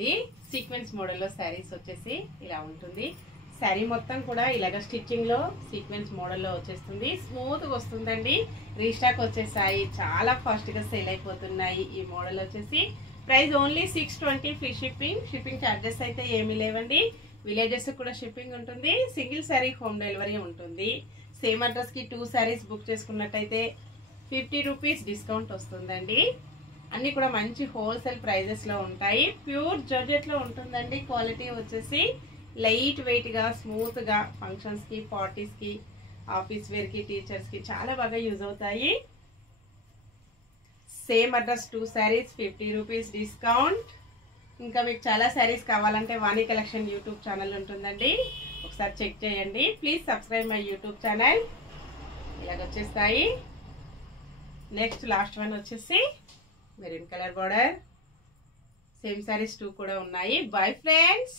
అండి సీక్వెన్స్ మోడల్లో శారీస్ వచ్చేసి ఇలా ఉంటుంది శారీ మొత్తం కూడా ఇలాగ స్టిచ్చింగ్ లో సీక్వెన్స్ మోడల్లో వచ్చేస్తుంది స్మూత్ గా వస్తుందండి రీస్టాక్ వచ్చేసాయి చాలా ఫాస్ట్ గా సేల్ అయిపోతున్నాయి ఈ మోడల్ వచ్చేసి price only 620 free shipping charges అయితే ఏమీ లేవండి విలేజెస్ కూడా షిప్పింగ్ ఉంటుంది సింగిల్ శారీ హోమ్ డెలివరీ ఉంటుంది సేమ్ అడ్రస్ కి 2 శారీస్ బుక్ చేసుకున్నట్టయితే 50 రూపీస్ డిస్కౌంట్ వస్తుందండి అన్ని కూడా మంచి హోల్సేల్ ప్రైజెస్ లో ఉంటాయి ప్యూర్ జార్జెట్ లో ఉంటుందండి క్వాలిటీ వచ్చేసి లైట్ వెయిట్ గా స్మూత్ గా ఫంక్షన్స్ కి పార్టీస్ కి ఆఫీస్ వేర్ కి టీచర్స్ కి చాలా బాగా యూజ్ అవుతాయి same address 2 saris 50 rupees discount ఇంకా మీకు చాలా శారీస్ కావాలంటే వాణి కలెక్షన్ యూట్యూబ్ ఛానల్ ఉంటుందండి ఒకసారి చెక్ చేయండి please subscribe my YouTube channel ఇలాగ వచ్చేస్తాయి నెక్స్ట్ లాస్ట్ వన్ వచ్చేసి maroon colour border same saris 2 కూడా ఉన్నాయి బై ఫ్రెండ్స్